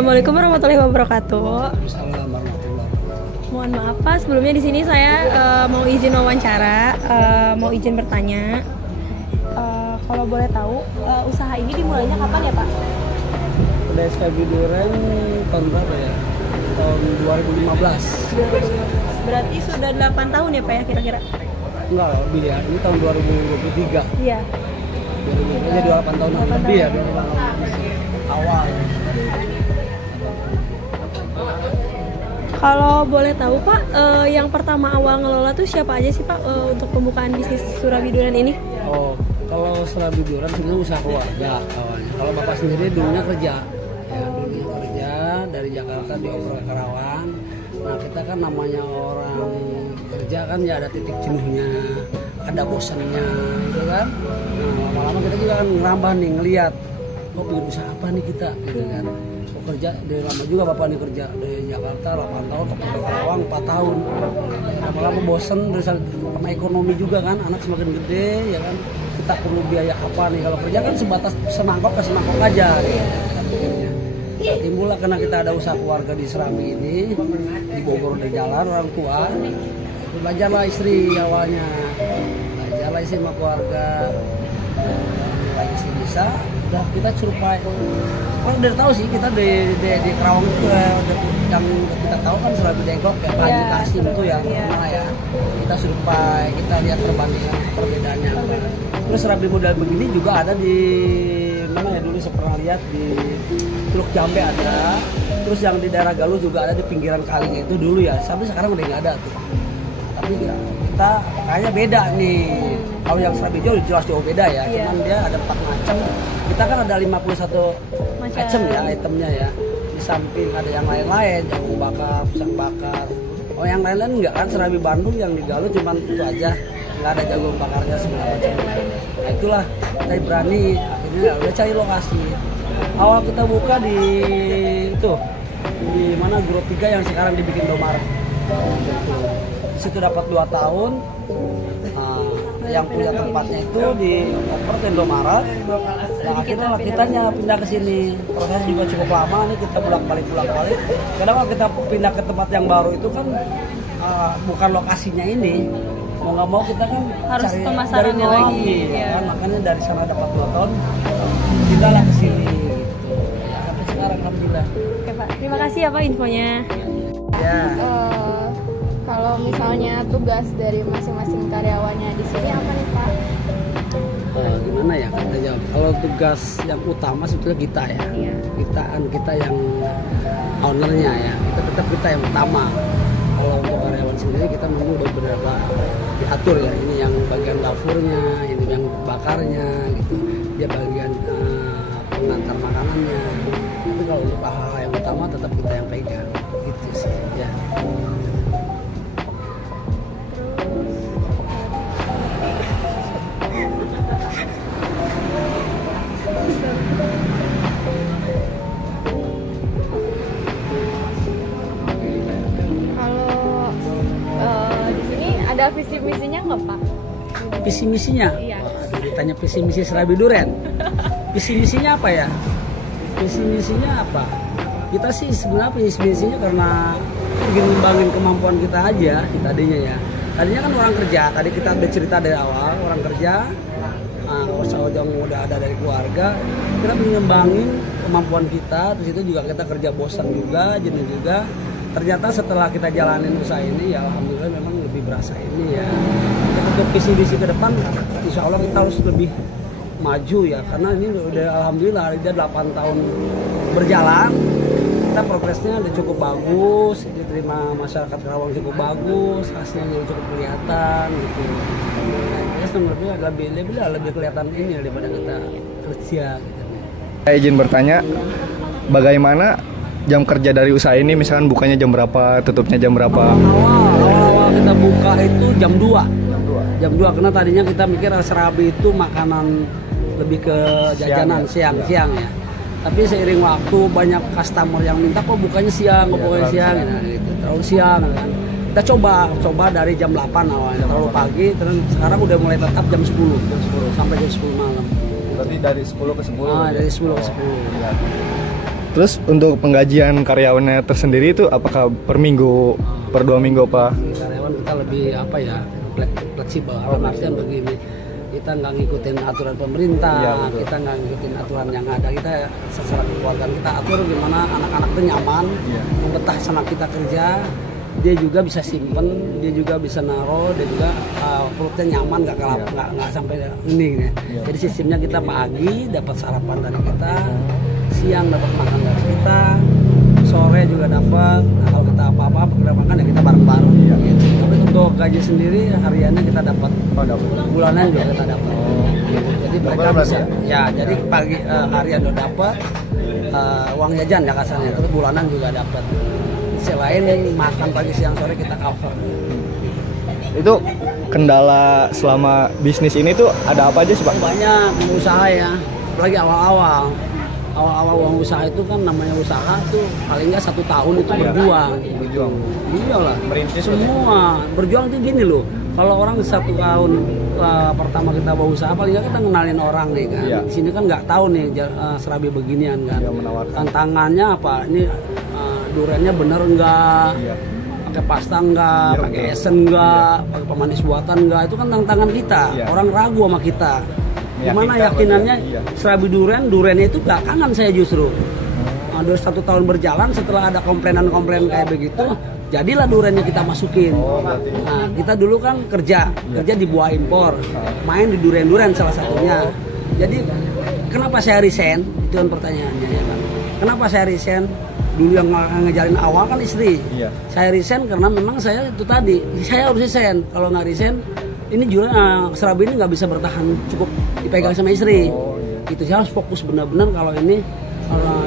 Assalamualaikum warahmatullahi wabarakatuh. Mohon maaf Pak, sebelumnya di sini saya mau izin wawancara, mau izin bertanya. Kalau boleh tahu, usaha ini dimulainya kapan ya Pak? Udah Serabi Duren tahun berapa ya? Tahun 2015. Berarti sudah 8 tahun ya Pak ya kira-kira? Enggak, lebih ya. Ini tahun 2023. Iya. Jadi 8 tahun lebih ya. Awal. Kalau boleh tahu Pak, yang pertama awal ngelola tuh siapa aja sih Pak untuk pembukaan bisnis Surabi Duren ini? Oh, kalau Surabi Duren sebenarnya usaha keluarga awalnya. Kalau Bapak sendiri dulunya kerja, ya dulunya kerja dari Jakarta dioper ke Karawang. Nah kita kan namanya orang kerja kan ya ada titik jenuhnya, ada bosannya, gitu kan. Nah lama-lama kita juga kan ngerambah nih ngelihat, kok bikin usaha apa nih kita, gitu kan. Kerja dari lama juga Bapak nih kerja dari Jakarta 8 tahun ke Karawang 4 tahun. Lama-lama bosen dari sama ekonomi juga kan, anak semakin gede ya kan, kita perlu biaya apa nih, kalau kerja kan sebatas semangkok ke semangkok aja gitu. Nah, timbullah karena kita ada usaha keluarga di Serambi ini, di Bogor di jalan orang tua, belajarlah istri awalnya, belajarlah istri sama keluarga, mulai istri bisa, udah kita suruh kalau udah tahu sih kita di Karawang itu yang kita tahu kan Surabi Dengklok ya, Pak Haji Kasim itu ya pernah ya, kita survei, kita lihat perbandingan perbedaannya apa. Terus Surabi model begini juga ada di mana ya, dulu saya pernah lihat di Teluk Jambe ada, terus yang di daerah Galuh juga ada di pinggiran kalinya itu dulu ya, sampai sekarang udah nggak ada tuh. Tapi ya, kita kayaknya beda nih. Kalau yang Surabi jelas jauh beda ya, cuman dia ada 4 macam. Kita kan ada 51 macam ya itemnya ya. Di samping ada yang lain-lain, jagung bakar, pisang bakar. Oh yang lain-lain enggak kan, Serabi Bandung yang di Galuh cuman itu aja, nggak ada jagung bakarnya segala macam. Nah itulah kita berani akhirnya udah cari lokasi. Awal kita buka di itu di mana Grup 3 yang sekarang dibikin Domar. Situ dapat 2 tahun. Yang punya tempatnya itu di oper Indomaret. Nah akhirnya kitanya pindah ke sini. Proses juga cukup lama nih, kita bolak-balik. Kadang kalau kita pindah ke tempat yang baru itu kan bukan lokasinya ini. Mau nggak mau kita kan harus cari pemasarannya dari lagi. Ya kan? Makanya dari sana dapat 2 tahun, kita lah ke sini. Gitu. Ya sampai sekarang alhamdulillah. Oke Pak, terima kasih ya Pak infonya. Ya. Kalau misalnya tugas dari masing-masing karyawannya di sini apa nih Pak? Gimana ya kita jawab? Kalau tugas yang utama sebetulnya kita ya, kita yang ownernya ya, kita yang utama. Kalau untuk karyawan sendiri kita memang beberapa diatur ya, ini yang bagian dapurnya, ini yang bakarnya, gitu. Dia bagian pengantar makanannya. Tapi kalau untuk hal yang utama tetap kita yang pegang, gitu sih ya. Ada visi misinya nggak Pak? Visi misinya? Iya. Wah, ditanya visi misi Serabi Duren. visi misinya apa ya? Visi misinya apa? Kita sih sebenarnya visi misinya karena ingin ngembangin kemampuan kita aja tadinya ya. Tadinya kan orang kerja, tadi kita udah cerita dari awal, orang kerja, usaha yang udah ada dari keluarga, kita ingin ngembangin kemampuan kita, terus itu juga kita kerja bosan juga, jenuh juga. Ternyata setelah kita jalanin usaha ini, ya alhamdulillah memang lebih berasa ini ya. Untuk visi-visi ke depan, insya Allah kita harus lebih maju ya, karena ini udah alhamdulillah udah 8 tahun berjalan, kita progresnya udah cukup bagus, diterima masyarakat Karawang cukup bagus, hasilnya cukup kelihatan gitu. Nah, lebih kelihatan ini daripada kita kerja gitu. Saya izin bertanya, bagaimana jam kerja dari usaha ini, misalkan bukanya jam berapa, tutupnya jam berapa? Awal kita buka itu jam 2. Jam 2 karena tadinya kita mikir serabi itu makanan lebih ke jajanan siang ya. Tapi seiring waktu banyak customer yang minta kok bukanya siang, siang gitu. Terlalu siang kan. Kita coba dari jam 8 awalnya, terlalu pagi, terus sekarang udah mulai tetap jam 10 sampai jam 10 malam. Berarti dari 10 ke 10? Dari 10 ke 10. Ya. Terus untuk penggajian karyawannya tersendiri itu apakah per minggu, per 2 minggu apa? Karyawan kita lebih fleksibel, artian begini, kita nggak ngikutin aturan pemerintah, kita nggak ngikutin aturan yang ada, kita secara keluargaan kita atur gimana anak-anak itu nyaman, betah sama kita kerja, dia juga bisa simpen, dia juga bisa naro, dia juga perutnya nyaman, nggak sampai ini. Jadi sistemnya kita pagi dapat sarapan dari kita, siang dapat makan dari kita, sore juga dapat. Nah, kalau kita apa-apa kita makan ya kita bareng-bareng. Gitu. Tapi untuk gaji sendiri hariannya kita dapat, bulanan juga kita dapat. Gitu. Jadi mereka bisa, jadi pagi harian udah dapat, uang jajan ya kasarnya, terus bulanan juga dapat. Selain makan pagi siang sore kita cover. Gitu. Itu kendala selama bisnis ini tuh ada apa aja sih Pak? Banyak usaha ya, apalagi awal-awal uang usaha itu kan namanya usaha tuh paling nggak 1 tahun itu berjuang. Iyalah, merintis semua berjuang tuh gini loh. Kalau orang 1 tahun pertama kita bawa usaha paling nggak kita kenalin orang nih kan. Di sini kan nggak tahu nih serabi beginian kan. Tantangannya apa? Ini durennya bener nggak? Pakai pasta nggak? Pakai esen nggak? Pakai pemanis buatan nggak? Itu kan tantangan kita. Orang ragu sama kita. Gimana yakinannya serabi durennya itu belakangan saya justru. Udah 1 tahun berjalan setelah ada komplainan kayak begitu, jadilah durennya kita masukin. Nah, kita dulu kan kerja di buah impor, main di duren salah satunya. Jadi kenapa saya resign? Itu kan pertanyaannya ya kan. Kenapa saya resign? Dulu yang ngejalin awal kan istri. Saya resign karena memang saya itu tadi, saya harus resign. Kalau nggak resign, ini juga serabi ini nggak bisa bertahan cukup dipegang sama istri. Itu saya harus fokus benar-benar kalau ini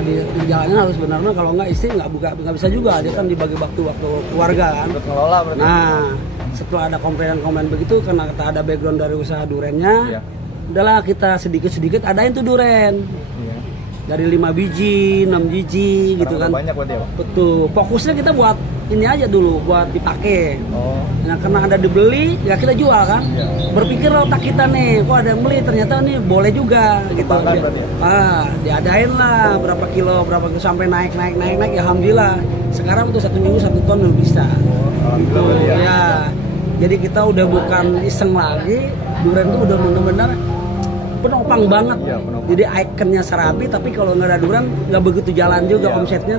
di jalannya harus benar-benar, kalau nggak istri nggak bisa juga, dia kan dibagi waktu keluarga kan. Nah setelah ada komplain begitu, karena kita ada background dari usaha durennya, udahlah kita sedikit adain tuh duren. Dari 5 biji, 6 biji gitu kan. Banyak berarti ya, Pak? Betul. Fokusnya kita buat ini aja dulu, buat dipakai. Nah, karena ada dibeli, ya kita jual kan. Berpikir otak kita nih, kok ada yang beli, ternyata nih boleh juga gitu. Diadain lah berapa kilo sampai naik ya alhamdulillah. Sekarang tuh 1 minggu 1 ton udah bisa. Gitu ya. Jadi kita udah bukan iseng lagi, duren tuh udah benar-benar penopang banget. Jadi ikonnya serabi, tapi kalau nggak ada duren nggak begitu jalan juga. Omsetnya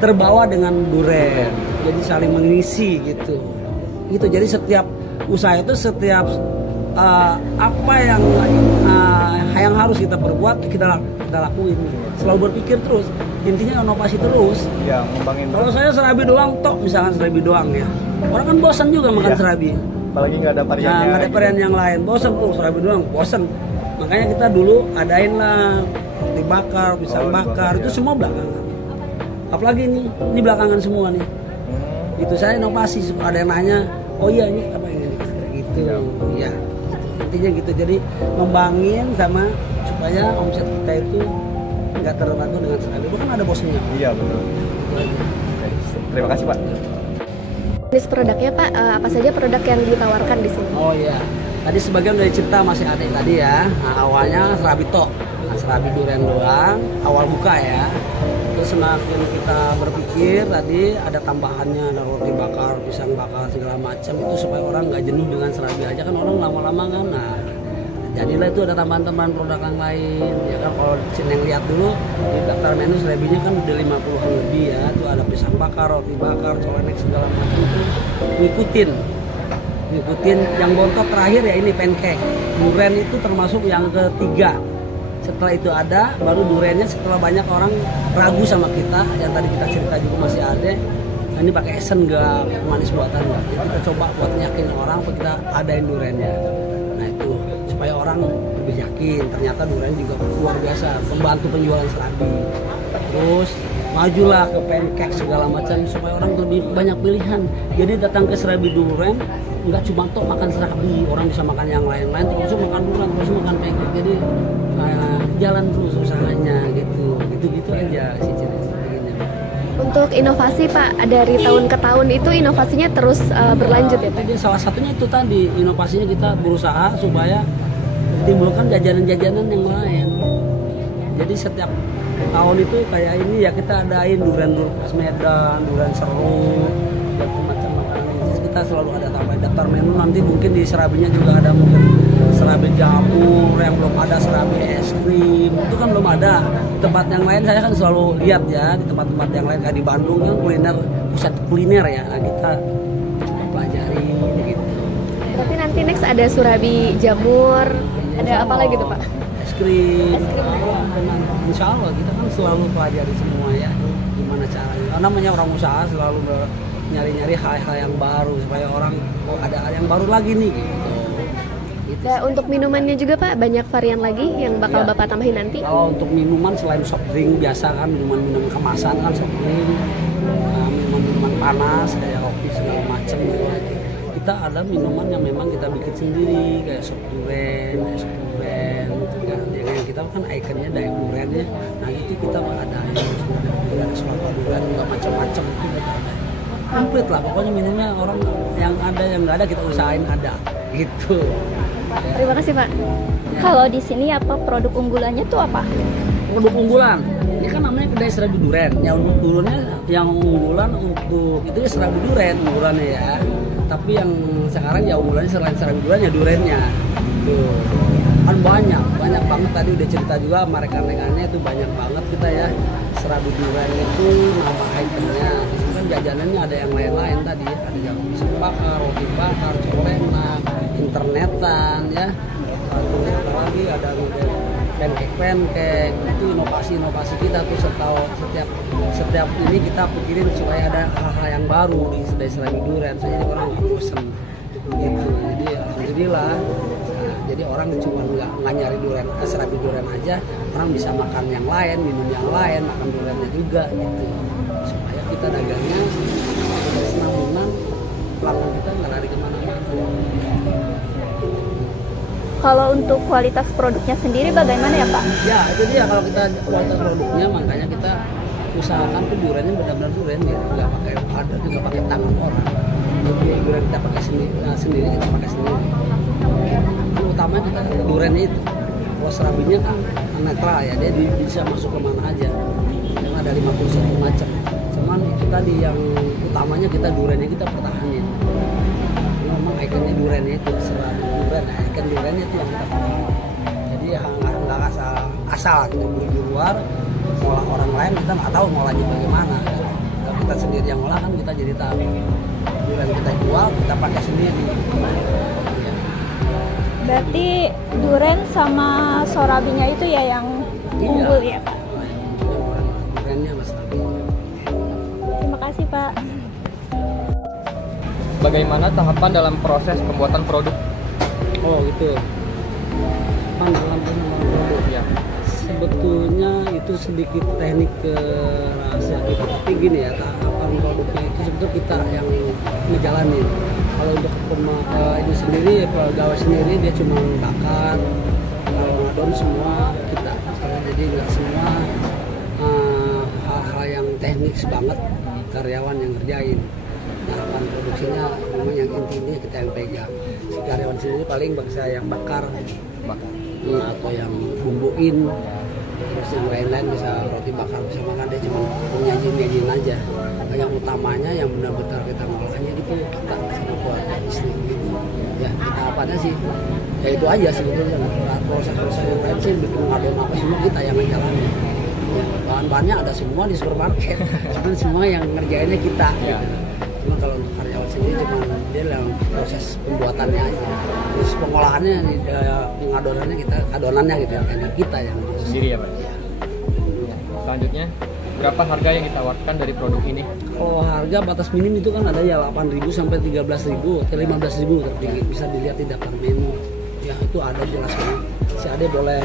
terbawa dengan duren. Jadi saling mengisi gitu. Jadi setiap usaha itu apa yang harus kita perbuat kita lakuin. Selalu berpikir terus. Intinya inovasi terus. Kalau saya serabi doang misalkan serabi doang ya. Orang kan bosan juga makan serabi. Apalagi nggak ada variannya. Nggak ada varian yang lain. Bosan serabi doang, bosan. Makanya kita dulu adain lah roti bakar, pisang bakar, itu semua belakangan. Apalagi ini belakangan semua nih. Itu saya inovasi, ada yang nanya, oh iya ini apa ini gitu. Ya, intinya gitu. Jadi ngembangin sama supaya omset kita itu nggak terbantu dengan serabi. Bukan ada bosnya. Iya betul. Terima kasih Pak. Jenis produknya Pak, apa saja produk yang ditawarkan di sini? Oh iya. Tadi sebagian dari cerita masih ada tadi ya. Nah, awalnya serabi tok. Nah, serabi durian doang awal buka ya. Terus semakin kita berpikir tadi ada tambahannya, ada roti bakar, pisang bakar segala macam itu supaya orang nggak jenuh dengan serabi aja kan orang lama-lama kan. Nah, jadilah itu ada tambahan-tambahan produk yang lain ya kan. Kalau yang lihat dulu di daftar menu serabinya kan udah 50-an lebih ya. Itu ada pisang bakar, roti bakar, colenek segala macam itu ngikutin yang bontot terakhir ya ini pancake. Durian itu termasuk yang ketiga. Setelah itu ada baru duriannya, setelah banyak orang ragu sama kita yang tadi kita cerita juga masih ada ini pakai esen gak manis buatan gak, jadi kita coba buat yakin orang apa kita adain duriannya. Nah itu supaya orang lebih yakin ternyata durian juga luar biasa membantu penjualan serabi. Terus majulah ke pancake segala macam supaya orang lebih banyak pilihan. Jadi datang ke serabi durian nggak cuma tok makan serabi, orang bisa makan yang lain-lain, terus makan durian, terus makan pancake. Jadi jalan terus usahanya gitu aja sih ceritanya. Untuk inovasi Pak, dari tahun ke tahun itu inovasinya terus berlanjut ya Pak? Jadi salah satunya itu tadi inovasinya kita berusaha supaya timbulkan jajanan-jajanan yang lain. Jadi setiap tahun itu kayak ini ya kita adain durian khas Medan, durian serut, macam makanan. Kita selalu ada tambahan daftar menu, nanti mungkin di serabinya juga ada mungkin serabi jamur yang belum ada, serabi es krim itu kan belum ada. Di tempat yang lain saya kan selalu lihat ya, di tempat-tempat yang lain kayak di Bandung kan kuliner, pusat kuliner ya. Nah kita pelajari gitu. Tapi nanti next ada surabi jamur, ada apa lagi tuh Pak? Es krim. Insya Allah kita kan selalu pelajari semua ya, gimana caranya. Karena namanya orang usaha selalu nyari-nyari hal-hal yang baru supaya orang ada yang baru lagi nih gitu. Nah, untuk minumannya juga Pak, banyak varian lagi yang bakal Bapak tambahin nanti? Kalau untuk minuman selain soft drink biasa kan, minuman kemasan kan soft drink, minuman panas kayak kopi segala macam gitu. Kita ada minuman yang memang kita bikin sendiri kayak sop durian, es durian gitu kan. Yang kita kan ikonnya dari duriannya. Nah itu kita ada yang selapa durian juga macam-macam itu kita ada. Komplit lah pokoknya minumnya orang yang ada yang nggak ada kita usahain ada gitu. Terima kasih Pak. Kalau di sini apa produk unggulannya tuh apa? Produk unggulan, ini kan namanya kedai serabi durian. Yang unggulan untuk itu ya serabi durian unggulannya ya. Tapi yang sekarang ya unggulannya selain serabi durian ya duriannya. Tuh kan banyak banget tadi udah cerita juga sama rekan-rekannya itu banyak banget kita ya. Serabi durian itu nama ikonnya. Di sini kan jajanannya ada yang lain-lain tadi ya. Ada yang pisang bakar, roti bakar, colenak, internetan ya. Terus ada lagi ada pancake itu inovasi kita tuh setiap ini kita pikirin supaya ada hal-hal yang baru di serabi durian jadi orang nggak bosan gitu. Jadi alhamdulillah jadi orang cuma nggak nyari durian serabi durian aja, orang bisa makan yang lain, minum yang lain, makan duriannya juga gitu supaya kita dagangnya senang-senang, pelanggan kita nggak lari kemana-mana. Kalau untuk kualitas produknya sendiri bagaimana ya Pak? Ya itu dia, kalau kita kualitas produknya makanya kita usahakan tuh duriannya benar-benar durian ya, nggak pakai ada tuh nggak pakai tangan orang. Jadi durian kita pakai sendiri kita pakai sendiri. Yang utamanya kita duriannya itu. Kalau serabinya kan netral ya, dia bisa masuk kemana aja. Karena ada 51 macam. Cuman itu tadi yang utamanya kita duriannya kita pertahanin. Memang ikonnya duriannya itu serabi durian, ikan duriannya itu yang kita pertahanin. Jadi nggak asal kita beli di luar, ngolah orang lain kita nggak tahu ngolahnya bagaimana. Kalau kita sendiri yang ngolah kan kita jadi tahu. Durian kita jual, kita pakai sendiri. Ya. Berarti durian sama sorabinya itu ya yang unggul ya Pak? Duriannya mas Nabi. Terima kasih Pak. Bagaimana tahapan dalam proses pembuatan produk? Oh gitu. Dalam pembuatan produk ya. Sebetulnya itu sedikit teknik ke rahasia kita. Tapi gini ya, tahapan produknya itu sebetulnya kita yang ngejalanin. Kalau untuk itu sendiri, pegawai sendiri dia cuma bakar. Kalau ngadon semua kita. Jadi nggak semua hal-hal yang teknis banget karyawan yang ngerjain. Tahapan produksinya memang yang intinya kita yang pegang. Karyawan sendiri paling bagi saya yang bakar atau yang bumbuin Terus yang lain-lain bisa roti bakar bisa makan, dia cuma nyajin aja. Yang utamanya yang benar-benar kita ngolahnya gitu kita sama keluarga istri gitu. Ya kita apanya sih? Ya itu aja sebetulnya. Proses-proses yang lain sih bikin ngadon apa semua kita yang ngejalanin. Ya, bahan-bahannya ada semua di supermarket, cuman semua yang ngerjainnya kita. Cuma kalau untuk karyawan sendiri cuma dia dalam proses pembuatannya aja, proses pengolahannya, pengadonannya kita, adonannya gitu ya, kita yang sendiri ya Pak. Ya. Selanjutnya, berapa harga yang ditawarkan dari produk ini? Kalau harga batas minim itu kan ada ya 8.000 sampai 13.000 atau 15.000 tertinggi, bisa dilihat di daftar menu. Ya itu ada jelas banget. Si Ade boleh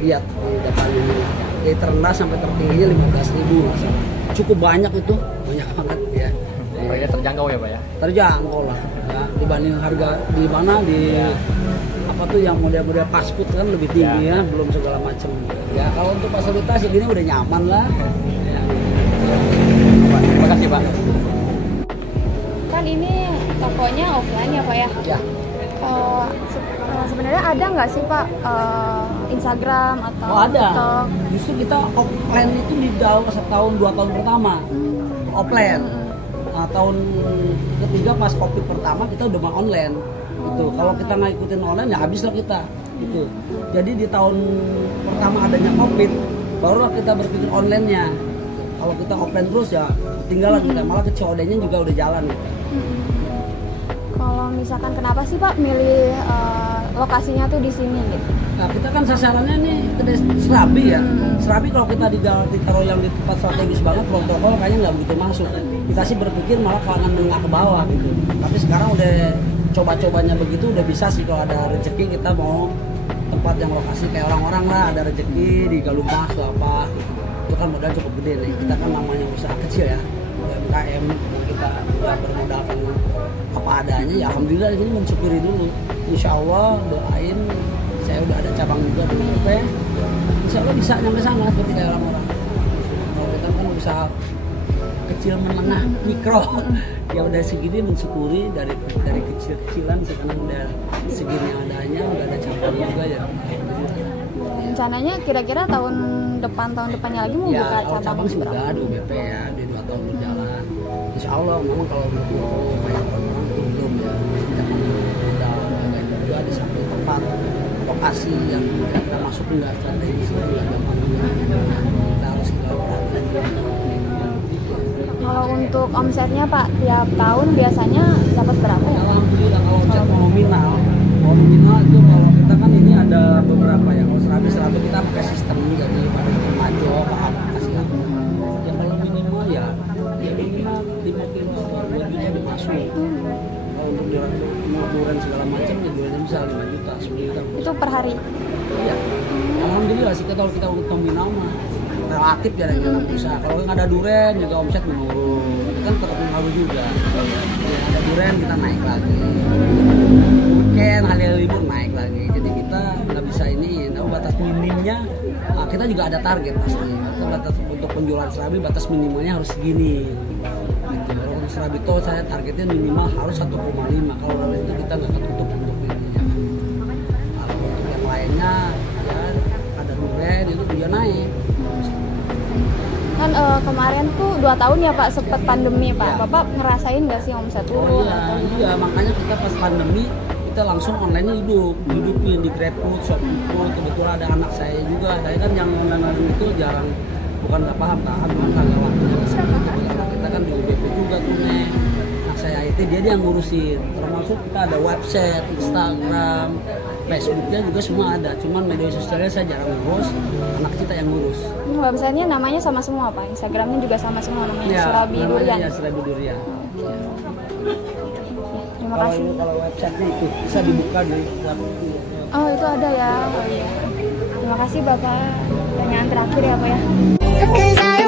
lihat di daftar menu. Dari terendah sampai tertingginya 15.000 masalah. Cukup banyak itu, banyak banget ya. Harganya terjangkau ya Pak ya? Terjangkau lah ya, dibanding harga di mana di apa tuh yang model-model fast food kan lebih tinggi ya, belum segala macam ya. Kalau untuk fasilitas ini udah nyaman lah ya. Terima kasih Pak. Kan ini tokonya offline ya Pak ya? Ya. Sebenarnya ada nggak sih Pak Instagram atau Oh ada. TikTok? Justru kita offline itu di tahun 2 tahun pertama offline. Nah, tahun ketiga pas COVID pertama kita udah mau online gitu. Kalau kita nggak ikutin online ya habis lah kita gitu. Jadi di tahun pertama adanya COVID barulah kita berpikir online-nya. Kalau kita offline terus ya tinggalan kita, malah ke COD-nya juga udah jalan gitu. Kalau misalkan kenapa sih Pak milih lokasinya tuh di sini gitu? Nah kita kan sasarannya nih kedai Serabi ya. Serabi kalau kita ditaruh yang di tempat strategis banget, protokol kayaknya nggak begitu masuk. Kita sih berpikir malah kalangan menengah ke bawah gitu. Tapi sekarang udah coba-cobanya begitu, udah bisa sih kalau ada rezeki kita mau tempat yang lokasi kayak orang-orang lah, ada rezeki di Galungmas atau apa gitu. Itu kan modal cukup gede nih. Kita kan namanya usaha kecil ya, UMKM, kita udah bermodalkan apa adanya ya. Alhamdulillah ini mensyukuri dulu. Insya Allah doain, saya udah ada cabang juga di UP. Insya Allah bisa nyampe sana seperti kayak orang-orang. Kalau kita kan usaha kecil menengah mikro ya udah segini mensyukuri dari kecil-kecilan sekarang udah segini adanya, udah ada cabang juga ya. Rencananya kira-kira tahun depannya lagi mau Ya, buka kalau cabang berapa? sudah di UBP ya, di 2 tahun berjalan. Insya Allah memang kalau kayak orang itu belum ya, jangan udah kayak juga di satu tempat lokasi yang kita masuk enggak strategis itu enggak gampang juga. Kita harus perhatikan. Kalau untuk omsetnya Pak tiap tahun biasanya dapat berapa ya? Alhamdulillah kalau omset nominal itu kalau kita kan ini ada beberapa ya. Kalau serabi kita pakai sistem jadi pada majo apa kasih apa. Ya kalau minimal ya minimal 5 kilo atau 2 juta dimasuk. Kalau untuk durian segala macam ya duriannya bisa 5 juta, 10 juta. Itu per hari? Iya. Alhamdulillah sih kalau kita untuk nominal mah relatif ya dalam usaha. Kalau nggak ada durian juga omset menurun. Itu kan terpengaruh juga. Ya, ada durian kita naik lagi. Weekend hari libur naik lagi. Jadi kita nggak bisa ini. Nah, batas minimnya kita juga ada target pasti. Batas untuk penjualan serabi batas minimalnya harus segini. Gitu. Kalau untuk serabi itu saya targetnya minimal harus 1,5. Kalau dari itu kita nggak ketutup untuk ini. Kalau untuk yang lainnya ya ada durian itu dia naik. Kan kemarin tuh 2 tahun ya Pak sempet pandemi Pak. Ya. Bapak ngerasain nggak sih omset turun? Iya, makanya kita pas pandemi kita langsung online hidupin di GrabFood, ShopFood. Kebetulan ada anak saya juga. Saya kan yang online itu jarang, bukan nggak paham cuman kagak waktunya kesana. Kebetulan kita kan di UBP juga tuh nih. Anak saya itu dia yang ngurusin. Termasuk kita ada website, Instagram, Facebooknya juga semua ada. Cuman media sosialnya saya jarang ngurus, anak kita yang ngurus. Websitenya namanya sama semua Pak, Instagramnya juga sama semua namanya Ya, Serabi Durian. Ya, Serabi Durian. Terima kasih. Kalau websitenya itu bisa dibuka di web. Oh itu ada ya. Oh iya. Terima kasih Bapak. Pertanyaan terakhir ya Pak ya. Cause I